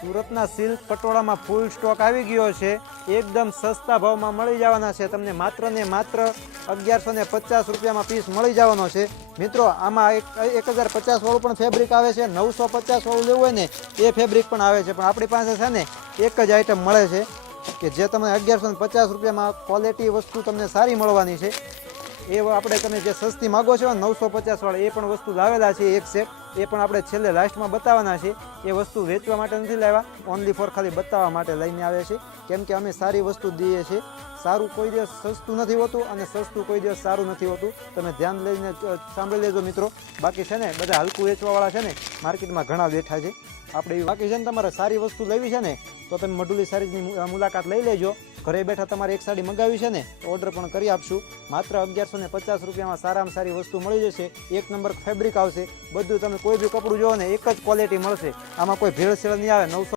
સુરતના સિલ્ક પટોળામાં ફૂલ સ્ટોક આવી ગયો છે। એકદમ સસ્તા ભાવમાં મળી જવાના છે તમને, માત્ર ને માત્ર 1150 રૂપિયામાં પીસ મળી જવાનો છે। મિત્રો આમાં 1050 વાળું પણ ફેબ્રિક આવે છે, 950 વાળું લેવું હોય ને એ ફેબ્રિક પણ આવે છે, પણ આપણી પાસે છે ને એક જ આઈટમ મળે છે કે જે તમને 1150 રૂપિયામાં ક્વોલિટી વસ્તુ તમને સારી મળવાની છે। એ આપણે તમે જે સસ્તી માગો છો 950 વાળા એ પણ વસ્તુ લાવેલા છે એક સેટ, એ પણ આપણે છેલ્લે લાસ્ટમાં બતાવવાના છે। એ વસ્તુ વેચવા માટે નથી લાવ્યા, ઓનલી ફોર ખાલી બતાવવા માટે લઈને આવે છે, કેમ કે અમે સારી વસ્તુ દઈએ છીએ। સારું કોઈ દિવસ સસ્તું નથી હોતું અને સસ્તું કોઈ દિવસ સારું નથી હોતું, તમે ધ્યાન લઈને સાંભળી લેજો મિત્રો। બાકી છે ને બધા હલકું વેચવાવાળા છે ને માર્કેટમાં ઘણા બેઠા છે આપણે। બાકી છે ને તમારે સારી વસ્તુ લેવી છે ને તો તમે મઢુલી સારીઝની મુલાકાત લઈ લેજો। ઘરે બેઠા તમારે એક સાડી મંગાવી છે ને તો ઓર્ડર પણ કરી આપશું। માત્ર 1150 રૂપિયામાં સારામાં સારી વસ્તુ મળી જશે, એક નંબર ફેબ્રિક આવશે, બધું તમે કોઈ બી કપડું જોવો ને એક જ ક્વોલિટી મળશે, આમાં કોઈ ભેળસેળ નહીં આવે। 900